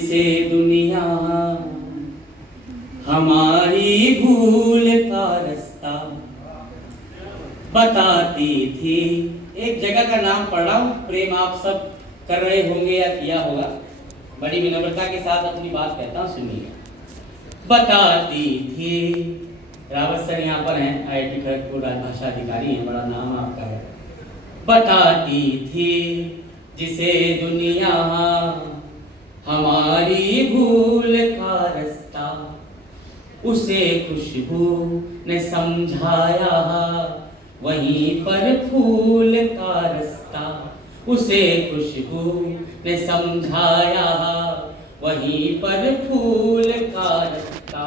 से दुनिया हमारी भूल का रास्ता बताती थी। एक जगह का नाम पढ़ रहा हूँ, प्रेम आप सब कर रहे होंगे या किया होगा। बड़ी विनम्रता के साथ अपनी बात कहता हूँ, सुनिए। बताती थी, रावत सर यहाँ पर हैं, IIT खड़गपुर राजभाषा अधिकारी हैं, बड़ा नाम आपका है। बताती थी जिसे दुनिया हमारी भूल का रास्ता, उसे खुशबू ने समझाया वहीं पर फूल का रास्ता, उसे खुशबू ने समझाया वहीं पर फूल का रास्ता।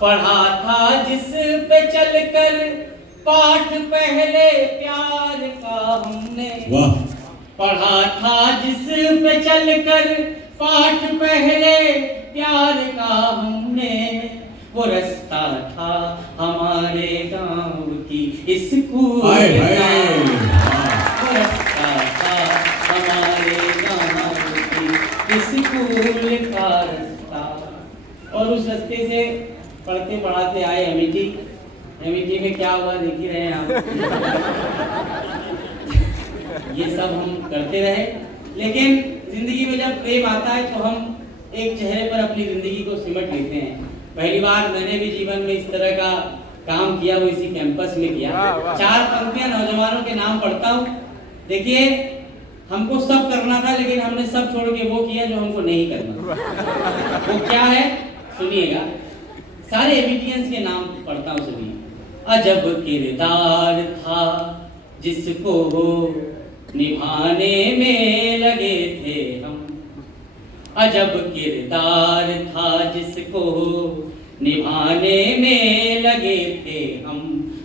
पढ़ा था जिस पे चलकर पाठ पहले प्यार का हमने, पढ़ा था जिस पे चलकर पाठ पहले प्यार का हमने, वो रास्ता था हमारे गांव की स्कूल का, वो रास्ता था हमारे गांव की स्कूल का रास्ता। और उस रास्ते से पढ़ते पढ़ाते आए एमिटी में क्या हुआ देख ही रहे हैं आप। ये सब हम करते रहे, लेकिन जिंदगी में जब प्रेम आता है तो हम एक चेहरे पर अपनी जिंदगी को सिमट लेते हैं। पहली बार मैंने भी जीवन में इस तरह का काम किया, वो इसी कैंपस में किया। 4 पंक्तियां नौजवानों के नाम पढ़ता हूँ। देखिए, हमको सब करना था, लेकिन हमने सब छोड़ के वो किया जो हमको नहीं करना। वो क्या है सुनिएगा, सारे एमिटियंस के नाम पढ़ता हूँ, सुनिए। अजब किरदार था जिसको निभाने में लगे थे हम, अजब किरदार था जिसको निभाने में लगे थे हम,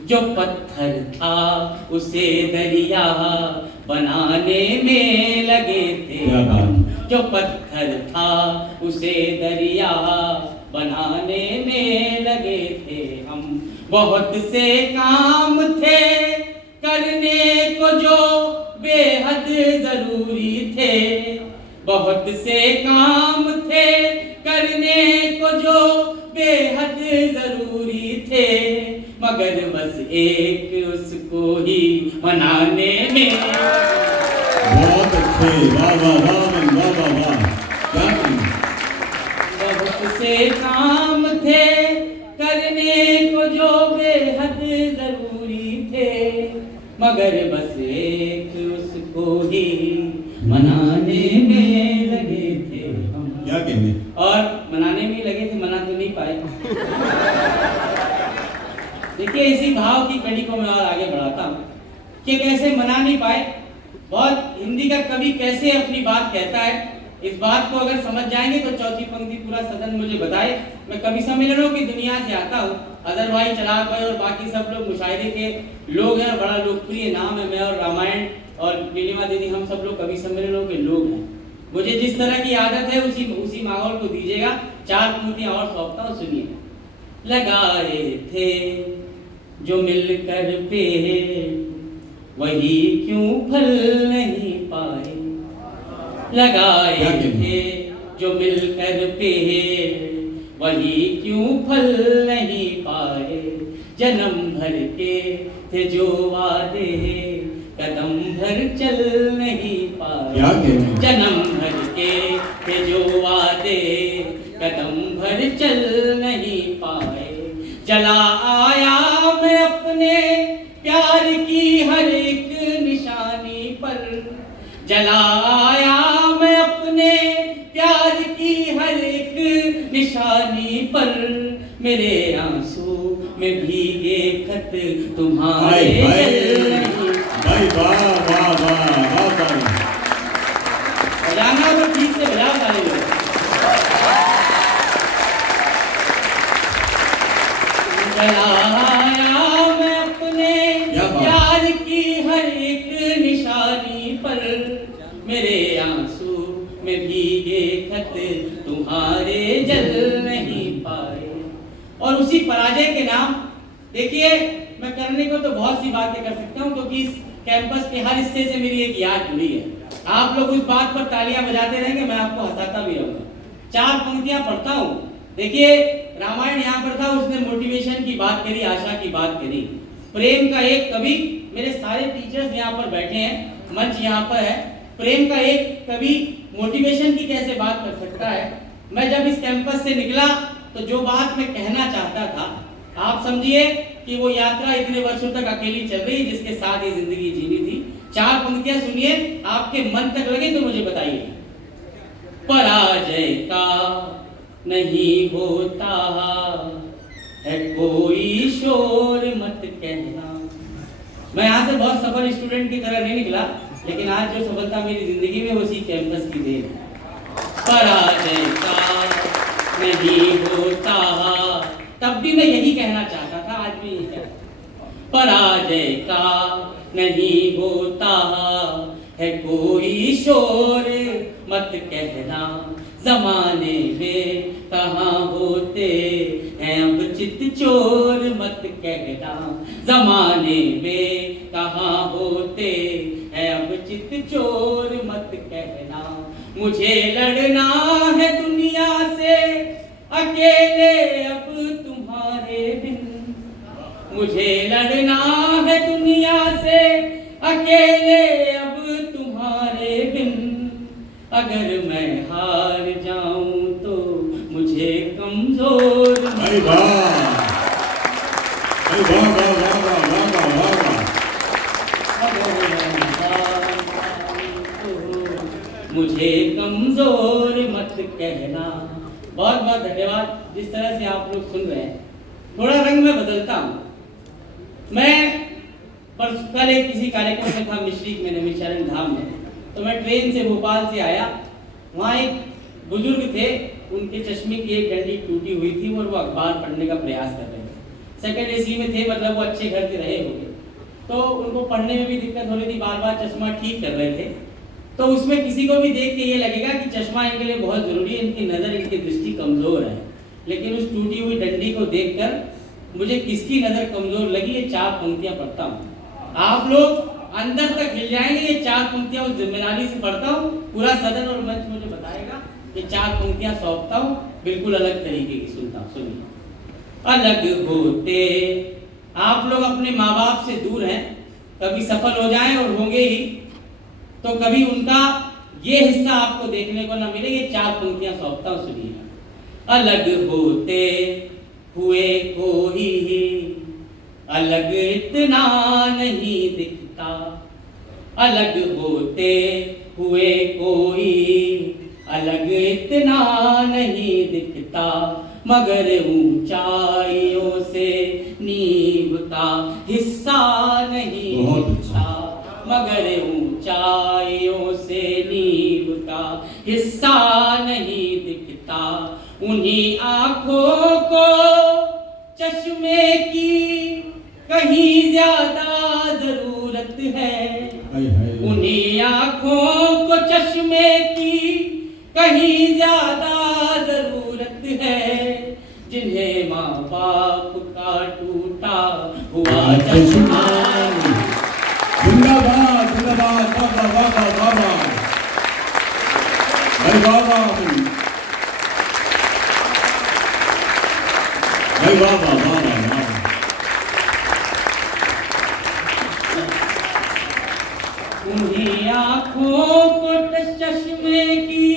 जो पत्थर था उसे दरिया बनाने में लगे थे हम, जो पत्थर था उसे दरिया बनाने में लगे थे हम। बहुत से काम थे करने को जो बेहद जरूरी थे, बहुत से काम थे करने को जो बेहद जरूरी थे, मगर बस एक उसको ही मनाने में। बहुत अच्छे, वाह वाह वाह वाह वाह वाह, क्या बहुत से काम थे करने को जो बेहद जरूरी थे, मगर बस एक उसको ही मनाने में लगे थे हम। क्या कहने, और मनाने में लगे थे, मना तो नहीं पाए। देखिए, इसी भाव की कड़ी को मैं और आगे बढ़ाता हूँ कि कैसे मना नहीं पाए। बहुत हिंदी का कवि कैसे अपनी बात कहता है, इस बात को अगर समझ जाएंगे तो चौथी पंक्ति पूरा सदन मुझे बताए। मैं कवि सम्मेलनों की दुनिया से आता हूँ, अदर भाई चराग भाई और बाकी सब लोग मुशायरे के लोग हैं, बड़ा लोकप्रिय नाम है। मैं और रामायण और नीलिमा दीदी, हम सब लोग कवि सम्मेलनों के लोग हैं। मुझे जिस तरह की आदत है उसी माहौल को दीजिएगा। 4 पंक्तियां और सौंपता हूँ, सुनिए। लगाए थे जो मिलकर पेड़, वही क्यों फल नहीं पाए, लगाए थे जो मिलकर पेड़, वही क्यों फल नहीं पाए, जन्म भर के थे जो वादे, कदम भर चल नहीं पाए, जन्म भर के थे जो वादे, कदम भर चल नहीं पाए। चला आया मैं अपने प्यार की हर एक निशानी पर, जला आया मैं अपने प्यार की हर एक निशानी पर, मेरे आंसू में भीगे खत तुम्हारे जल नहीं। भाई वाह वाह वाह वाह वाह, बजाना तो ठीक से बजा सारे लोग। जला आया मैं अपने प्यार की हर एक निशानी पर, मेरे आंसू में भीगे खत तुम्हारे जल नहीं पाए। और उसी पराजय के नाम, देखिए, मैं करने को तो बहुत सी बातें कर सकता हूँ, क्योंकि इस कैंपस के हर हिस्से से मेरी एक याद जुड़ी है। आप लोग उस बात पर तालियां बजाते रहेंगे, मैं आपको हंसाता भी रहूंगा। चार पंक्तियां पढ़ता हूं। देखिए रामायण यहाँ पर था, उसने मोटिवेशन की बात करी, आशा की बात करी, प्रेम का एक कवि, मेरे सारे टीचर्स यहाँ पर बैठे हैं, मंच यहाँ पर है, प्रेम का एक कवि मोटिवेशन की कैसे बात कर सकता है। मैं जब इस कैंपस से निकला तो जो बात मैं कहना चाहता था, आप समझिए कि वो यात्रा इतने वर्षों तक अकेली चल रही जिसके साथ ये जिंदगी जीनी थी। चार पंक्तियां सुनिए, आपके मन तक लगे तो मुझे बताइए। पराजय का नहीं होता है कोई शोर मत कहना। मैं यहाँ से बहुत सफल स्टूडेंट की तरह नहीं निकला, लेकिन आज जो सफलता मेरी जिंदगी में उसी कैंपस की देन है। पराजय का नहीं होता, तब भी मैं यही कहना चाहता था, आज भी यही कहता। पराजय का नहीं होता है कोई शोर मत कहना, जमाने में कहाँ होते हैं अब चित चोर मत कहना, जमाने में कहाँ होते हैं अब चित चोर मत कहना। मुझे लड़ना है दुनिया से अकेले अब तुम्हारे बिन, मुझे लड़ना है दुनिया से अकेले अब तुम्हारे बिन, अगर मैं हार जाऊं तो मुझे कमजोर मुझे कमजोर मत कहना। बहुत बहुत धन्यवाद। जिस तरह से आप लोग सुन रहे हैं, थोड़ा रंग में बदलता हूँ। मैं कल एक किसी कार्यक्रम में था मिश्रिक में, नैमिषारण्य धाम में, तो मैं ट्रेन से भोपाल से आया। वहाँ एक बुजुर्ग थे, उनके चश्मे की एक डंडी टूटी हुई थी और वो अखबार पढ़ने का प्रयास कर रहे थे। सेकंड एसी में थे, मतलब वो अच्छे घर से रहे होंगे, तो उनको पढ़ने में भी दिक्कत हो रही थी, बार बार चश्मा ठीक कर रहे थे। तो उसमें किसी को भी देख के ये लगेगा कि चश्मा इनके लिए बहुत जरूरी है, इनकी नज़र, इनकी दृष्टि कमजोर है। लेकिन उस टूटी हुई डंडी को देखकर मुझे किसकी नज़र कमजोर लगी, ये चार पंक्तियां पढ़ता हूँ। आप लोग अंदर तक हिल जाएंगे। ये चार पंक्तियां उस जिम्मेदारी से पढ़ता हूँ, पूरा सदन और मंच मुझे बताएगा। ये चार पंक्तियां सौंपता हूँ, बिल्कुल अलग तरीके की सुनता हूँ। सुनिए। अलग होते, आप लोग अपने माँ बाप से दूर हैं, कभी सफल हो जाएं और होंगे ही, तो कभी उनका ये हिस्सा आपको देखने को ना मिले। ये चार पंक्तियां सौंपता हूँ, सुनिए। अलग होते हुए कोई अलग इतना नहीं दिखता, अलग होते हुए कोई अलग इतना नहीं दिखता, मगर ऊंचाइयों से नींव का हिस्सा नहीं दिखता, मगर ऊंचाइयों से नींव का हिस्सा नहीं दिखता। उन्हीं आंखों को चश्मे की कहीं ज्यादा जरूरत है, उन्हीं आंखों को चश्मे की कहीं ज्यादा जरूरत है, जिन्हें माँ बाप का टूटा हुआ चश्मा। जिंदाबाद जिंदाबाद, बाबा बाबा बाबा, भाई बाबा, भाई बाबा बाबा। उन्हीं आँखों को चश्मे की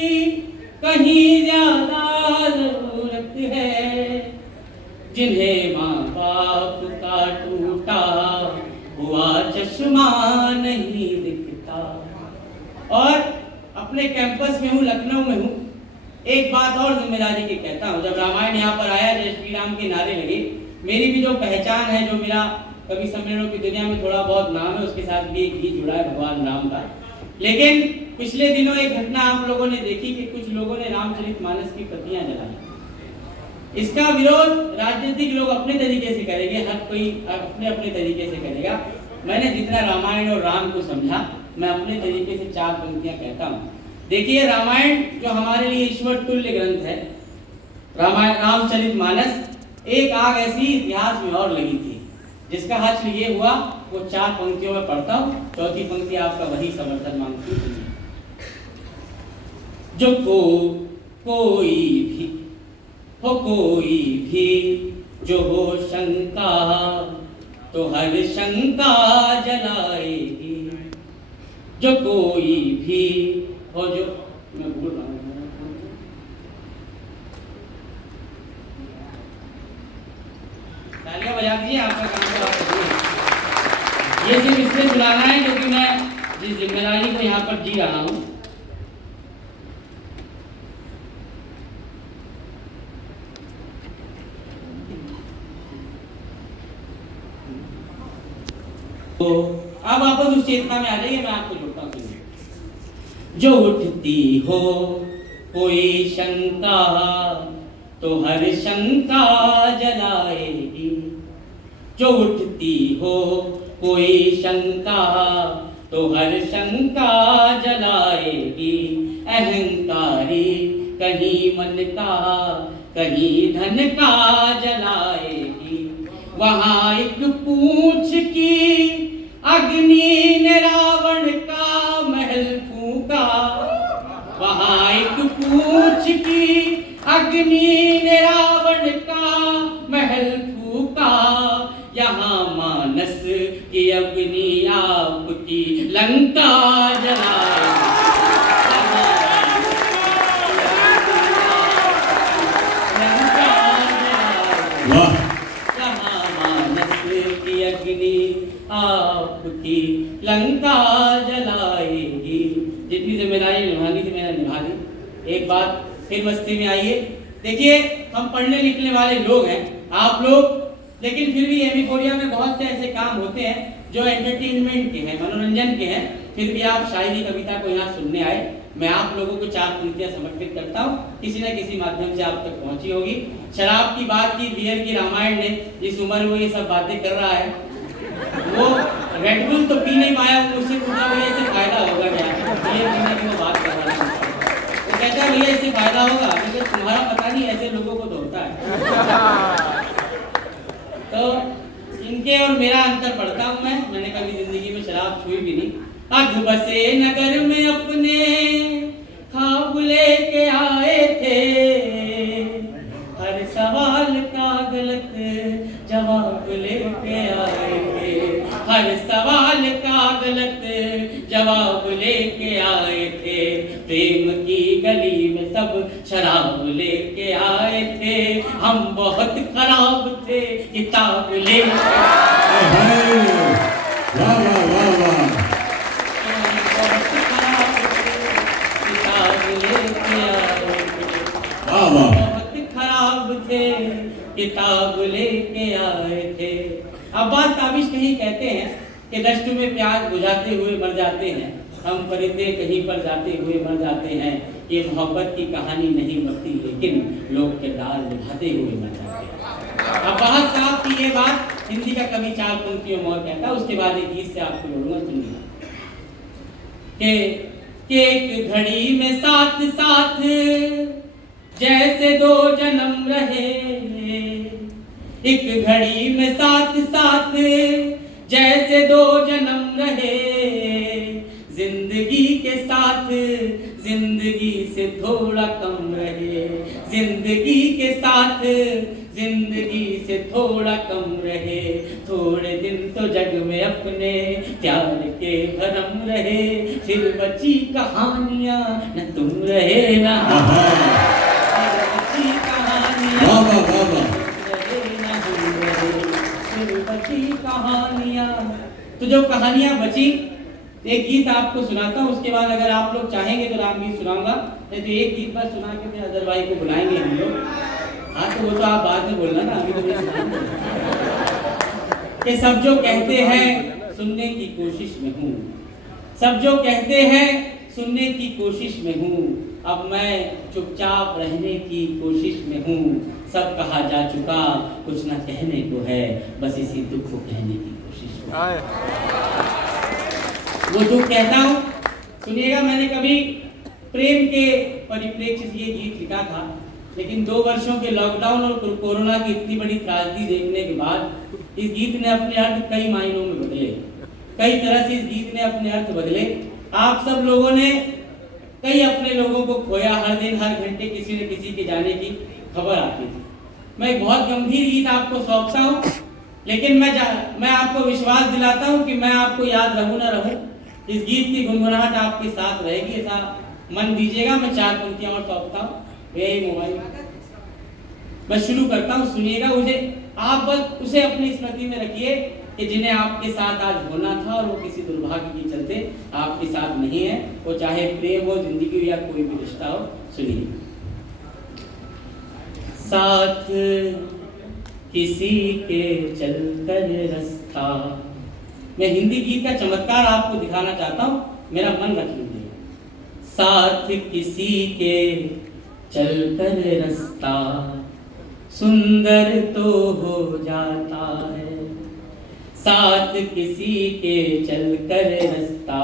कहीं ज्यादा जरूरत है, जिन्हें माँ बाप का टूटा हुआ चश्मा नहीं दिखता। और अपने कैंपस में हूँ, लखनऊ में हूँ, एक बात और जिम्मेदारी की कहता हूँ। जब रामायण यहाँ पर आया, जय श्री राम के नारे लगे, मेरी भी जो पहचान है, जो मेरा कवि सम्मेलनों की दुनिया में थोड़ा बहुत नाम है, उसके साथ भी एक गीत जुड़ा है भगवान राम का। लेकिन पिछले दिनों एक घटना आप लोगों ने देखी कि कुछ लोगों ने रामचरितमानस की प्रतियां जलाई। इसका विरोध राजनीतिक लोग अपने तरीके से करेंगे, हर कोई अपने अपने तरीके से करेगा। मैंने जितना रामायण और राम को समझा, मैं अपने तरीके से चार पंक्तियां कहता हूँ। देखिए, रामायण जो हमारे लिए ईश्वर तुल्य ग्रंथ है, रामायण रामचरितमानस, एक आग ऐसी इतिहास में और लगी थी जिसका हश्र ये हुआ, वो चार पंक्तियों में पढ़ता हूँ। चौथी पंक्ति आपका वही समर्थन मांगती है। जो को कोई भी हो, कोई भी जो हो शंका, तो हर शंका जलाएगी। जो कोई भी हो, जो मैं भूल रहा हूँ, तालियां बजा दीजिए, आपका काम तो आप करिए। ये सिर्फ इसलिए बुलाना है क्योंकि मैं जिस जिम्मेदारी को यहाँ पर जी रहा हूँ, तो अब वापस उस चेतना में आ जाइए। मैं आपको जोड़ता हूँ। जो उठती हो कोई शंका, तो हर शंका जलाएगी। जो उठती हो कोई शंका, तो हर शंका जलाएगी। अहंकारी कहीं मन का, कहीं धन का जलाएगी। वहां एक पूंछ की अग्नि ने रावण का महल फूका। वहां एक पूंछ की अग्नि ने रावण का महल फूका। यहाँ मानस की अग्नि आपकी लंका जलाए। वाह, आपकी लंका जलाएगी। जितनी जिम्मेदारी निभानी थी मैंने निभा दी। एक बात फिर मस्ती में आइए। देखिए, हम पढ़ने लिखने वाले लोग हैं, आप लोग, लेकिन फिर भी एमी कोरिया में बहुत से ऐसे काम होते हैं जो एंटरटेनमेंट के हैं, मनोरंजन के हैं। फिर भी आप शायरी कविता को यहाँ सुनने आए। मैं आप लोगों को 4 पंक्तियां समर्पित करता हूँ, किसी न किसी माध्यम से आप तक पहुंची होगी। शराब की बात की, बियर की रामायण ने, जिस उम्र में ये सब बातें कर रहा है, वो रेड बुल तो पी नहीं पाया। मुझसे पूछा, भैया इससे फायदा होगा क्या? बियर पीने की वो बात कर रहा है। वो कहता है, भैया इससे फायदा होगा। लेकिन तुम्हारा पता नहीं, ऐसे लोगों को तो होता है। तो इनके और मेरा अंतर पढ़ता हूँ मैं। मैंने कभी जिंदगी में शराब छुई भी नहीं। अध बसे नगर में अपने ख्वाब लेके आए थे। हर सवाल का गलत जवाब लेके आए थे। हर सवाल का गलत जवाब लेके आए थे। प्रेम की गली में सब शराब लेके आए थे। हम बहुत खराब थे, किताब लेके आए। वाह वाह वाह वाह, बहुत खराब थे, किताब लेके आए थे। अब्बास ताबिश कहीं कहते हैं कि दश्त में प्याज बुझाते हुए मर जाते हैं, हम परिंदे कहीं पर जाते हुए मर जाते हैं। ये मोहब्बत की कहानी नहीं मरती, लेकिन लोग किरदार निभाते हुए मर जाते हैं। अब्बास साहब की ये बात हिंदी का कवि 4 पंक्तियों में और कहता है। उसके बाद एक गीत से आपको बोलूंगा, सुनिए। कि एक घड़ी में साथ साथ जैसे 2 जन्म रहे। एक घड़ी में साथ साथ जैसे 2 जन्म रहे। जिंदगी के साथ जिंदगी से थोड़ा कम रहे। जिंदगी के साथ जिंदगी से थोड़ा कम रहे। थोड़े दिन तो जग में अपने प्यार के भरम रहे। फिर बची कहानियां, न तुम रहे न हम। फिर बची कहानियां, वाह वाह वाह वाह, न हम रहे। फिर बची कहानियां। तो जो कहानियां बची, एक गीत आपको सुनाता हूँ। उसके बाद अगर आप लोग चाहेंगे तो राम गीत सुनाऊंगा, नहीं तो एक गीत बस सुना के फिर अदर भाई को बुलाएंगे हम लोग। हाँ, तो वो तो आप बाद में बोलना ना, अभी तो मैं सुना। कि सब जो कहते हैं सुनने की कोशिश में हूँ। सब जो कहते हैं सुनने की कोशिश में हूँ। अब मैं चुपचाप रहने की कोशिश में हूँ। सब कहा जा चुका, कुछ ना कहने को है, बस इसी दुख को कहने की कोशिश में। वो दुख कहता हूँ, सुनिएगा। मैंने कभी प्रेम के परिप्रेक्ष्य से ये गीत लिखा था, लेकिन 2 वर्षों के लॉकडाउन और कोरोना की इतनी बड़ी त्रासदी देखने के बाद इस गीत ने अपने अर्थ कई मायनों में बदले। कई तरह से इस गीत ने अपने अर्थ बदले। आप सब लोगों ने कई अपने लोगों को खोया, हर दिन हर घंटे किसी न किसी के जाने की खबर आती थी। मैं एक बहुत गंभीर गीत आपको सौंपता हूँ, लेकिन मैं आपको विश्वास दिलाता हूँ कि मैं आपको याद रहूं ना रहूं, इस गीत की गुनगुनाहट आपके साथ रहेगी, ऐसा मन दीजिएगा। मैं 4 पंक्तियां और सौंपता हूँ, यही मोबाइल मैं शुरू करता हूँ, सुनिएगा। मुझे आप बस उसे अपनी स्मृति में रखिए कि जिन्हें आपके साथ आज होना था और वो किसी दुर्भाग्य के चलते आपके साथ नहीं है, वो चाहे प्रेम हो, जिंदगी हो या कोई भी रिश्ता हो। सुनिए। साथ किसी के चलकर रास्ता, मैं हिंदी गीत का चमत्कार आपको दिखाना चाहता हूँ, मेरा मन रख लीजिए। साथ किसी के चलकर रास्ता सुंदर तो हो जाता है, साथ किसी के चलकर रास्ता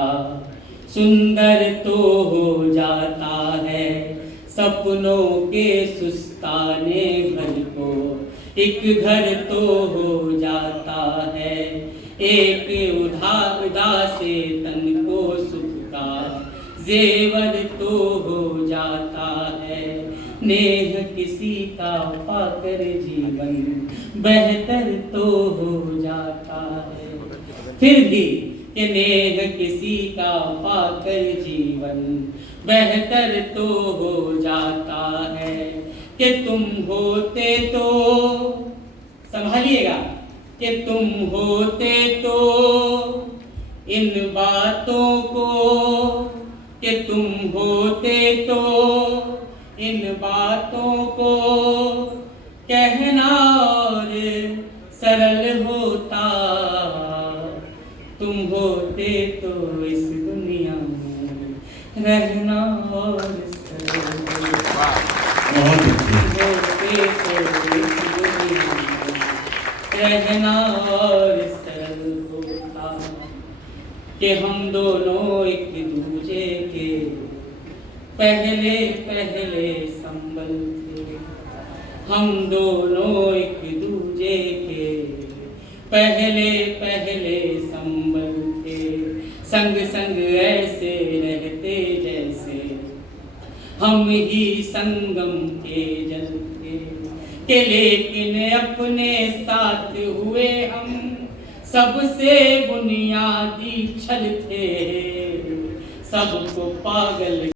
सुंदर तो हो जाता है। सपनों के सुस्ताने घर को एक घर तो हो जाता है, एक उदासे तन को सुख का जेवर तो हो जाता है। नेह किसी का पाकर जीवन बेहतर तो हो जाता है। फिर भी कि नेह किसी का पाकर जीवन बेहतर तो हो जाता है, कि तुम होते तो, संभालिएगा, कि तुम होते तो इन बातों को, कि तुम होते तो इन बातों को कहना और सरल होता। तुम होते तो इस दुनिया में रहना और सरल होता। होते तो इस दुनिया में रहना और सरल होता, कि हम दोनों एक दूजे के पहले पहले संबल थे। हम दोनों एक दूजे के पहले पहले संबल थे, संग संग ऐसे रहते जैसे हम ही संगम के जल थे। कि लेकिन अपने साथ हुए हम सबसे बुनियादी छल थे, सबको पागल